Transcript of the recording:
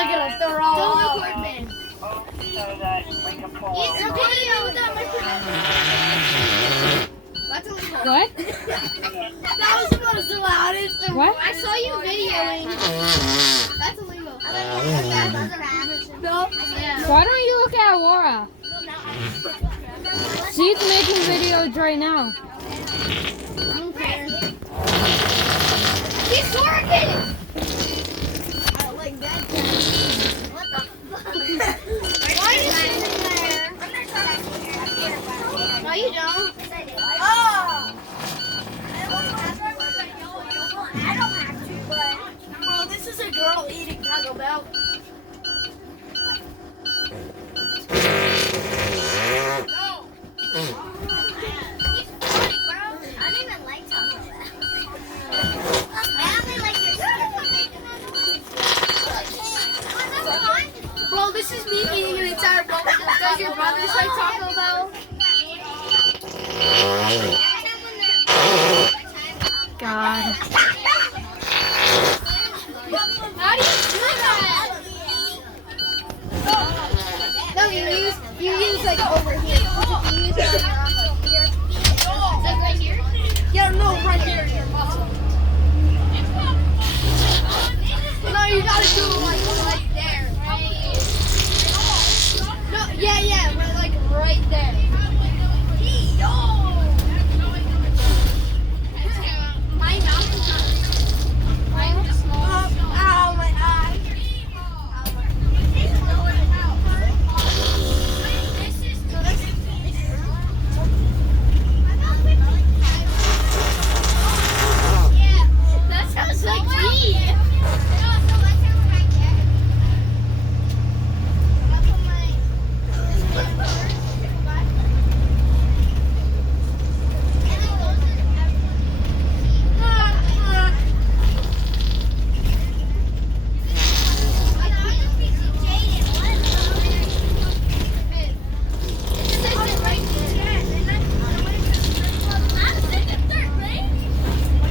like gonna throw up. Don't record me. That's illegal. What? That was about the loudest. What? I saw you videoing. That's illegal. No. Yeah. Why don't you look at Aurora? She's making videos right now. I don't care. He's twerking! I don't like that. What the fuck? Why are you sitting there? No, you don't. Oh! I don't have to, but. Bro, this is a girl eating Taco Bell. Bro, this is me eating an entire bowl. Does your brother like Taco Bell?